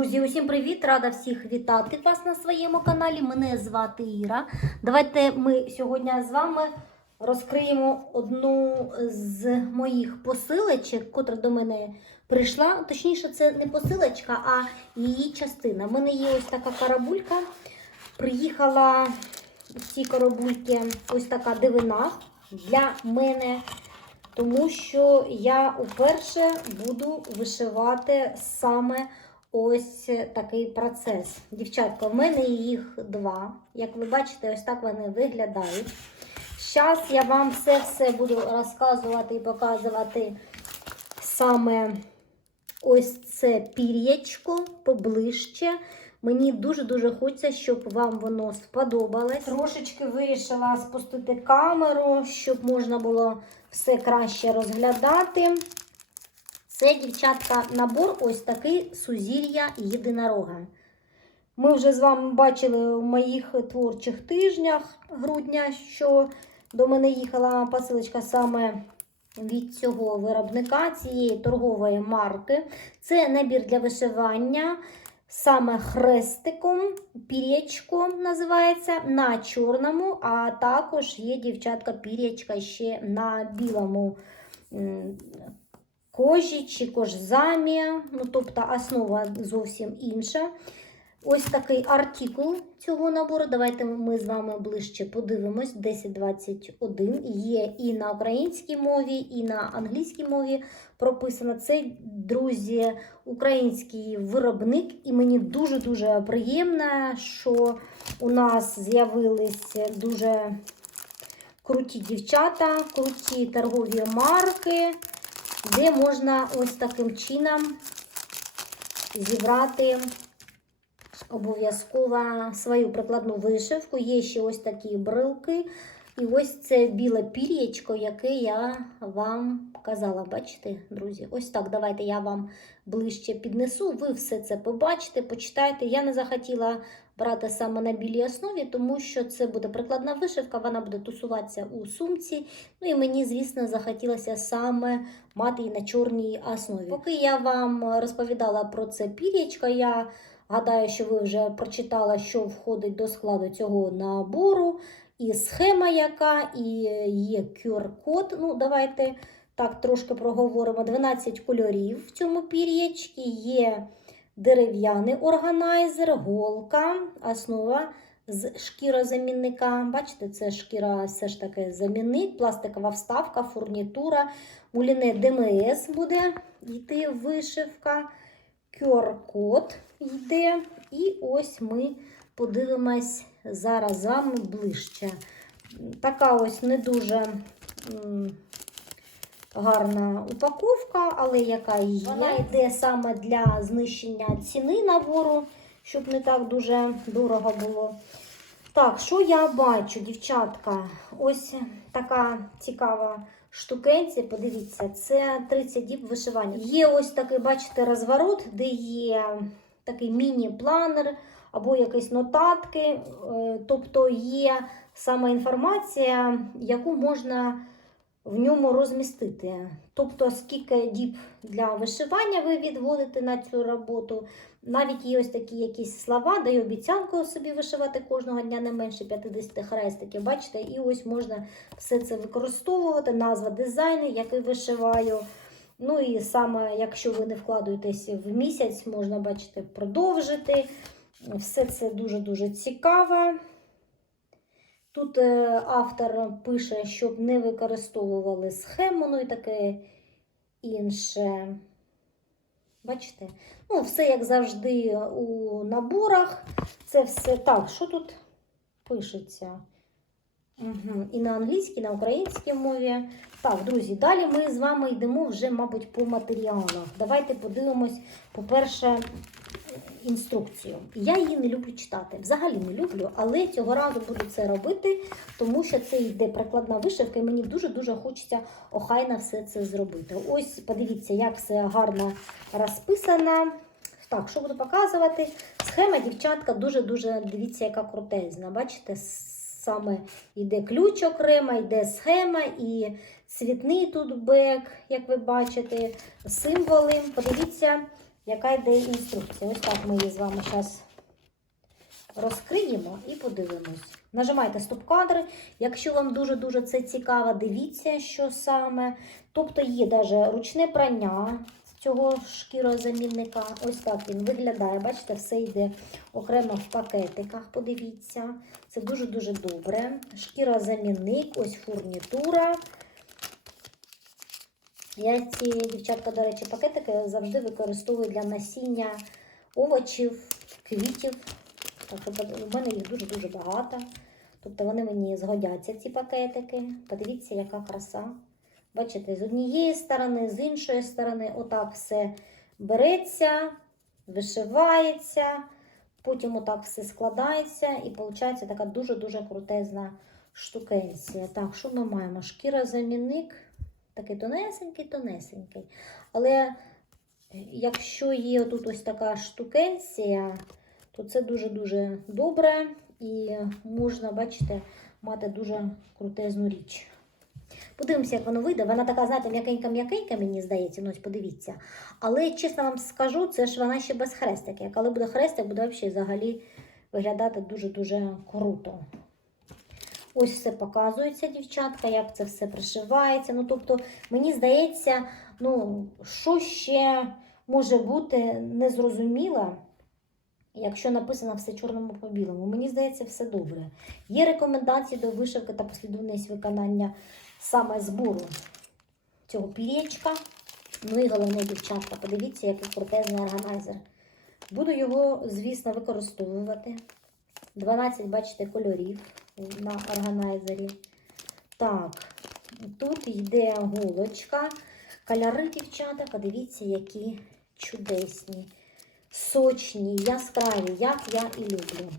Друзі, усім привіт! Рада всіх вітати вас на своєму каналі. Мене звати Іра. Давайте ми сьогодні з вами розкриємо одну з моїх посилочок, котра до мене прийшла. Точніше, це не посилочка, а її частина. У мене є ось така карабулька. Приїхала в цій карабульці ось така дивина для мене. Тому що я вперше буду вишивати саме ось такий процес. Дівчатка, в мене їх два. Як ви бачите, ось так вони виглядають. Зараз я вам все-все буду розказувати і показувати саме ось це пір'ячко поближче. Мені дуже-дуже хочеться, щоб вам воно сподобалось. Трошечки вирішила спустити камеру, щоб можна було все краще розглядати. Це, дівчатка, набор ось такий сузір'я єдинорога. Ми вже з вами бачили в моїх творчих тижнях грудня, що до мене їхала посилочка саме від цього виробника, цієї торгової марки. Це набір для вишивання. Саме хрестиком, пір'ячко називається на чорному, а також є дівчатка пір'ячка ще на білому кожі чи кожзамі, ну, тобто основа зовсім інша. Ось такий артикул цього набору. Давайте ми з вами ближче подивимось. 1021 є і на українській мові, і на англійській мові прописано. Це, друзі, український виробник, і мені дуже-дуже приємно, що у нас з'явились дуже круті дівчата, круті торгові марки, де можна ось таким чином зібрати обов'язково свою прикладну вишивку. Є ще ось такі брилки. І ось це біле пір'ячко, яке я вам казала. Бачите, друзі? Ось так. Давайте я вам ближче піднесу. Ви все це побачите, почитайте. Я не захотіла брати саме на білій основі, тому що це буде прикладна вишивка, вона буде тусуватися у сумці. Ну і мені, звісно, захотілося саме мати її на чорній основі. Поки я вам розповідала про це пір'ячко, я гадаю, що ви вже прочитали, що входить до складу цього набору. І схема, яка, і є QR-код. Ну, давайте так трошки проговоримо. 12 кольорів в цьому пір'ячці. Є дерев'яний органайзер, голка, основа з шкірозамінника. Бачите, це шкіра все ж таки замінник, пластикова вставка, фурнітура, муліне ДМС буде йти вишивка, QR-код йде. І ось ми подивимось зараз ближче. Така ось не дуже гарна упаковка, але яка є. Вона йде саме для знищення ціни набору, щоб не так дуже дорого було. Так, що я бачу, дівчатка? Ось така цікава штукенція. Подивіться, це 30 діб вишивання. Є ось такий, бачите, розворот, де є такий міні-планер або якісь нотатки, е, тобто є саме інформація, яку можна в ньому розмістити. Тобто, скільки діб для вишивання ви відводите на цю роботу. Навіть є ось такі якісь слова, даю обіцянку собі вишивати кожного дня не менше 50 хрестиків. Бачите, і ось можна все це використовувати, назва дизайну, який вишиваю. Ну і саме, якщо ви не вкладуєтесь в місяць, можна бачите, продовжити. Все це дуже-дуже цікаво. Тут е, автор пише, щоб не використовували схему, ну і таке інше. Бачите? Ну, все, як завжди, у наборах. Це все так, що тут пишеться? Угу. І на англійській, і на українській мові. Так, друзі, далі ми з вами йдемо вже, мабуть, по матеріалах. Давайте подивимось, по-перше, інструкцію. Я її не люблю читати. Взагалі не люблю, але цього разу буду це робити, тому що це йде прикладна вишивка, і мені дуже-дуже хочеться охайно все це зробити. Ось, подивіться, як все гарно розписано. Так, що буду показувати? Схема, дівчатка, дуже-дуже дивіться, яка крутезна. Бачите, саме йде ключ окремо, йде схема і цвітний тут бек, як ви бачите, символи. Подивіться, яка йде інструкція. Ось так ми її з вами зараз розкриємо і подивимось. Нажимайте стоп-кадри. Якщо вам дуже-дуже це цікаво, дивіться, що саме. Тобто є навіть ручне прання цього шкірозамінника. Ось так він виглядає. Бачите, все йде окремо в пакетиках. Подивіться. Це дуже-дуже добре. Шкірозамінник, ось фурнітура. Я ці, дівчатка, до речі, пакетики завжди використовую для насіння овочів, квітів. Тобто у мене їх дуже-дуже багато. Тобто вони мені згодяться, ці пакетики. Подивіться, яка краса. Бачите, з однієї сторони, з іншої сторони, отак все береться, вишивається, потім отак все складається і виходить така дуже-дуже крутезна штукенція. Так, що ми маємо? Шкірозамінник, такий тонесенький, тонесенький. Але якщо є тут ось така штукенція, то це дуже-дуже добре і можна, бачите, мати дуже крутезну річ. Подивимося, як воно вийде. Вона така, знаєте, м'якенька-м'якенька, мені здається, ну ось подивіться. Але чесно вам скажу, це ж вона ще без хрестика. Коли буде хрестик, буде взагалі виглядати дуже-дуже круто. Ось все показується, дівчатка, як це все пришивається. Ну, тобто, мені здається, ну, що ще може бути незрозуміло, якщо написано все чорному по білому. Мені здається, все добре. Є рекомендації до вишивки та послідовність виконання саме збору цього пір'ячка. Ну і головне, дівчатка, подивіться, який крутезний органайзер. Буду його, звісно, використовувати. 12, бачите, кольорів на органайзері. Так, тут йде голочка. Кольори, дівчата, подивіться, які чудесні, сочні, яскраві, як я і люблю.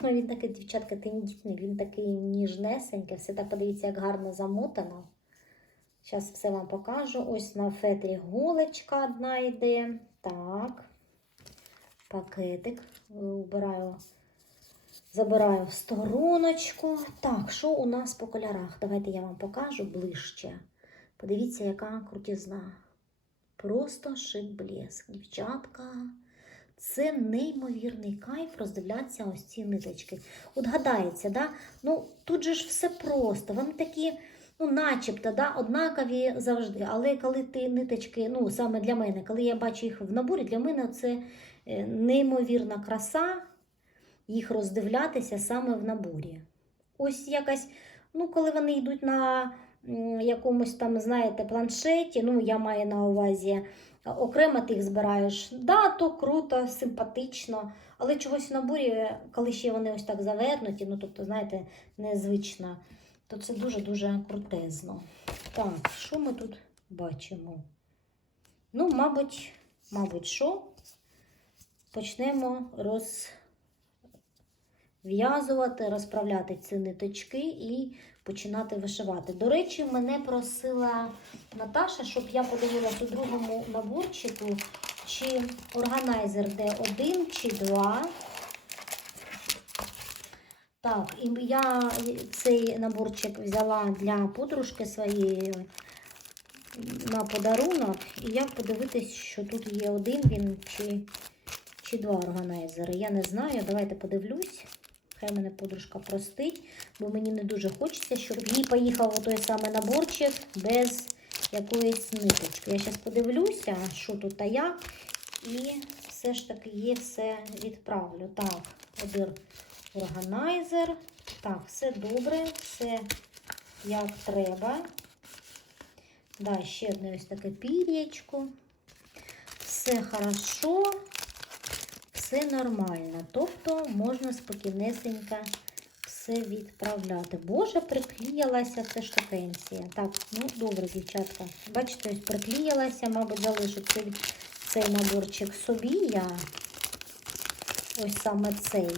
Ну, він такий, дівчатка, тендітний, він такий ніжнесенький. Все так подивіться, як гарно замотано. Зараз все вам покажу. Ось на фетрі голочка одна йде. Так. Пакетик. Убираю, забираю в стороночку. Так, що у нас по кольорах? Давайте я вам покажу ближче. Подивіться, яка крутізна. Просто шик блеск. Дівчатка. Це неймовірний кайф роздивлятися ось ці ниточки. От гадається, да? ну тут же ж все просто. Вони такі, ну, начебто, да, однакові завжди. Але коли ти ниточки, ну саме для мене, коли я бачу їх в наборі, для мене це е, неймовірна краса їх роздивлятися саме в наборі. Ось якась, ну, коли вони йдуть на якомусь там, знаєте, планшеті, ну, я маю на увазі. Окремо ти їх збираєш. Да, то круто, симпатично, але чогось в наборі, коли ще вони ось так завернуті, ну тобто, знаєте, незвично, то це дуже-дуже крутезно. Так, що ми тут бачимо? Ну, мабуть, мабуть, що? Почнемо розв'язувати, розправляти ці ниточки і починати вишивати. До речі, мене просила Наташа, щоб я подивилась у другому наборчику, чи органайзер де один чи два. Так, і я цей наборчик взяла для подружки своєї на подарунок. І я подивитись, що тут є один він чи, чи два органайзери. Я не знаю. Давайте подивлюсь. Хай мене подружка простить, бо мені не дуже хочеться, щоб їй поїхав той самий наборчик без якоїсь ниточки. Я зараз подивлюся, що тут та як, і все ж таки є все відправлю. Так, один органайзер. Так, все добре, все як треба. Да, ще одне ось таке пір'ячко. Все хорошо все нормально. Тобто можна спокійнесенько все відправляти. Боже, приклеїлася ця штукенція. Так, ну добре, дівчатка. Бачите, ось приклеїлася, мабуть, залишу цей, цей наборчик собі я. Ось саме цей.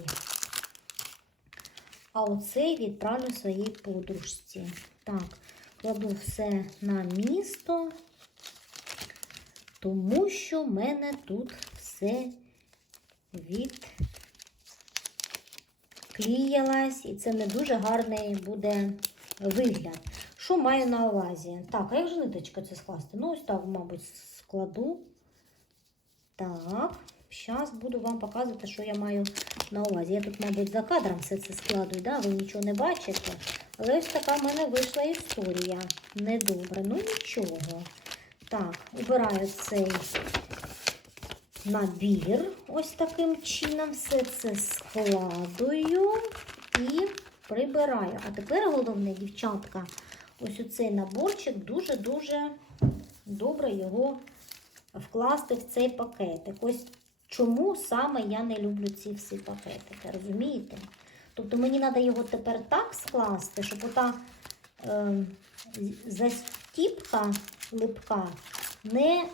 А оцей відправлю своїй подружці. Так, кладу все на місто, тому що в мене тут все відклеїлась, і це не дуже гарний буде вигляд. Що маю на увазі? Так, а як же ниточка це скласти? Ну, ось так, мабуть, складу. Так, зараз буду вам показувати, що я маю на увазі. Я тут, мабуть, за кадром все це складую, да? ви нічого не бачите. Але ось така в мене вийшла історія. Недобре, ну нічого. Так, обираю цей набір. Ось таким чином все це складую і прибираю. А тепер головне, дівчатка, ось цей наборчик дуже-дуже добре його вкласти в цей пакетик. Ось чому саме я не люблю ці всі пакетики, розумієте? Тобто мені треба його тепер так скласти, щоб ота е, застіпка липка не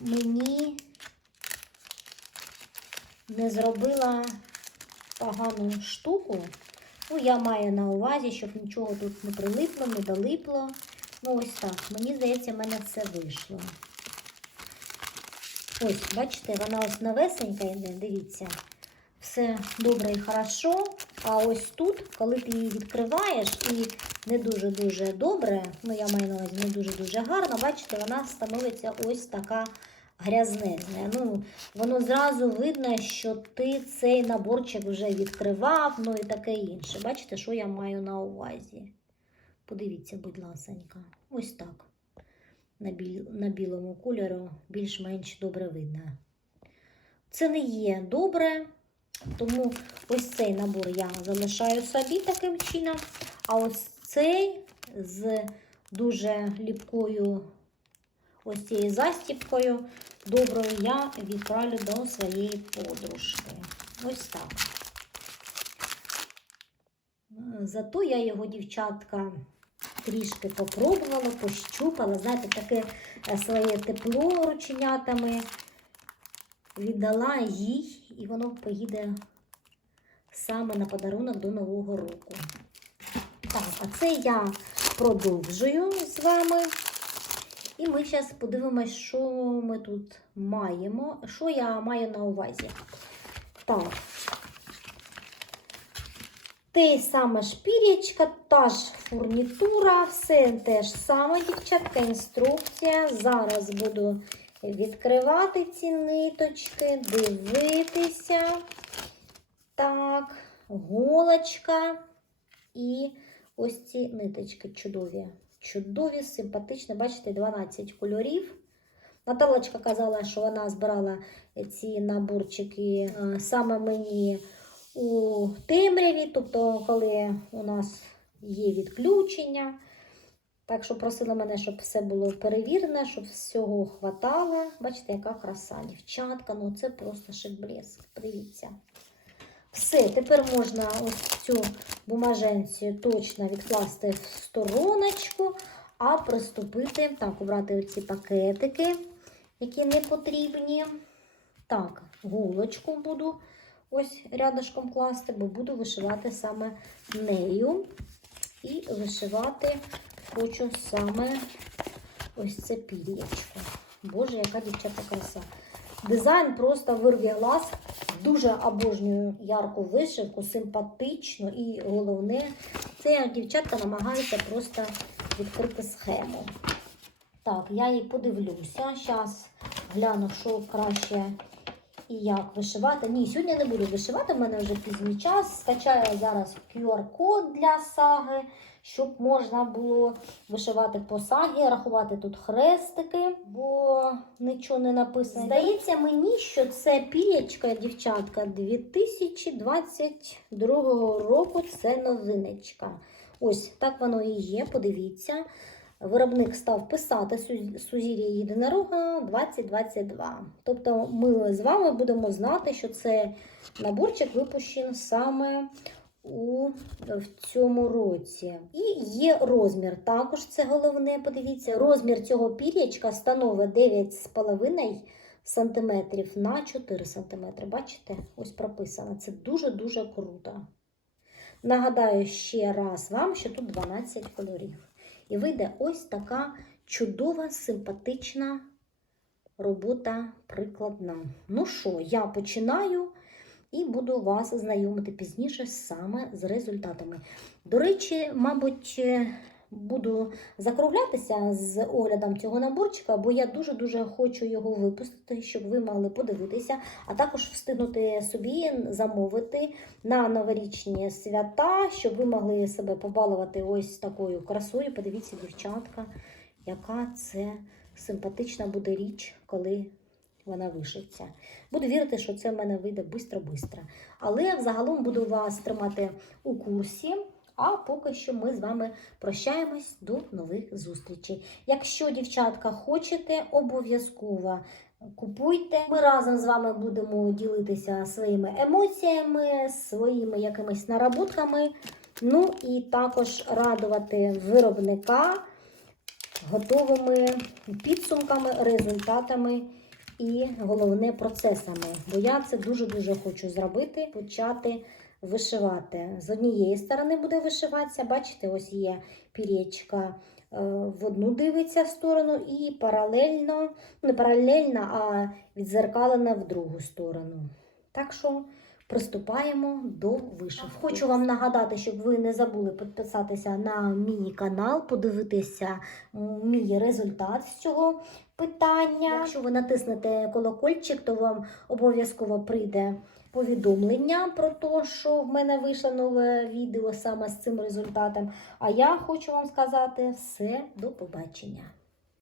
мені не зробила погану штуку. Ну, я маю на увазі, щоб нічого тут не прилипло, не долипло. Ну, ось так. Мені здається, в мене все вийшло. Ось, бачите, вона ось новесенька йде, дивіться. Все добре і хорошо. А ось тут, коли ти її відкриваєш і не дуже-дуже добре, ну я маю на увазі не дуже-дуже гарно, бачите, вона становиться ось така грязнезна. Ну, воно зразу видно, що ти цей наборчик вже відкривав, ну і таке інше. Бачите, що я маю на увазі? Подивіться, будь ласенька. Ось так. На, біл... на білому кольору більш-менш добре видно. Це не є добре, тому ось цей набор я залишаю собі таким чином. А ось цей з дуже ліпкою ось цією застіпкою доброю я відправлю до своєї подружки. Ось так. Зато я його, дівчатка, трішки попробувала, пощупала, знаєте, таке е, своє тепло рученятами віддала їй, і воно поїде саме на подарунок до Нового року. Так, а це я продовжую з вами. І ми зараз подивимось, що ми тут маємо. Що я маю на увазі? Так. Те саме шпірічка, та ж фурнітура, все те ж саме, дівчатка, інструкція. Зараз буду відкривати ці ниточки, дивитися. Так, голочка і ось ці ниточки чудові. Чудові, симпатичні, бачите, 12 кольорів. Наталочка казала, що вона збирала ці наборчики е, саме мені у темряві, тобто, коли у нас є відключення. Так що просила мене, щоб все було перевірено, щоб всього хватало. Бачите, яка краса, дівчатка. Ну це просто шик-блеск. Дивіться. Все, тепер можна ось цю бумаженцію точно відкласти в стороночку, а приступити, так, обрати оці пакетики, які не потрібні. Так, гулочку буду ось рядышком класти, бо буду вишивати саме нею. І вишивати хочу саме ось це пір'ячко. Боже, яка дівчата краса. Дизайн просто вирві глаз. Дуже обожнюю ярку вишивку, симпатично і головне, це дівчатка намагається просто відкрити схему. Так, я її подивлюся. Зараз гляну, що краще і як вишивати. Ні, сьогодні не буду вишивати, в мене вже пізній час. Скачаю зараз QR-код для саги, щоб можна було вишивати по сагі, рахувати тут хрестики, бо нічого не написано. Здається мені, що це пір'ячка, дівчатка, 2022 року це новиночка. Ось так воно і є, подивіться. Виробник став писати «Су- Сузір'я єдинорога 2022. Тобто ми з вами будемо знати, що це наборчик випущений саме у в цьому році. І є розмір. Також це головне, подивіться, розмір цього пір'ячка становить 9,5 см на 4 см. Бачите? Ось прописано. Це дуже-дуже круто. Нагадаю ще раз вам, що тут 12 кольорів. І вийде ось така чудова, симпатична робота прикладна. Ну що, я починаю і буду вас знайомити пізніше саме з результатами. До речі, мабуть, буду закруглятися з оглядом цього наборчика, бо я дуже-дуже хочу його випустити, щоб ви могли подивитися, а також встигнути собі замовити на новорічні свята, щоб ви могли себе побалувати ось такою красою. Подивіться, дівчатка, яка це симпатична буде річ, коли вона вишиться. Буду вірити, що це в мене вийде бистро-бистро. Але взагалом буду вас тримати у курсі. А поки що ми з вами прощаємось до нових зустрічей. Якщо, дівчатка, хочете, обов'язково купуйте. Ми разом з вами будемо ділитися своїми емоціями, своїми якимись наработками. Ну і також радувати виробника готовими підсумками, результатами і головне процесами. Бо я це дуже-дуже хочу зробити, почати вишивати. З однієї сторони буде вишиватися, бачите, ось є пір'ячка е, в одну дивиться сторону, і паралельно, не паралельно, а відзеркалена в другу сторону. Так що приступаємо до вишивки. Хочу вам нагадати, щоб ви не забули підписатися на мій канал, подивитися мій результат з цього питання. Якщо ви натиснете колокольчик, то вам обов'язково прийде повідомлення про те, що в мене вийшло нове відео саме з цим результатом. А я хочу вам сказати все, до побачення.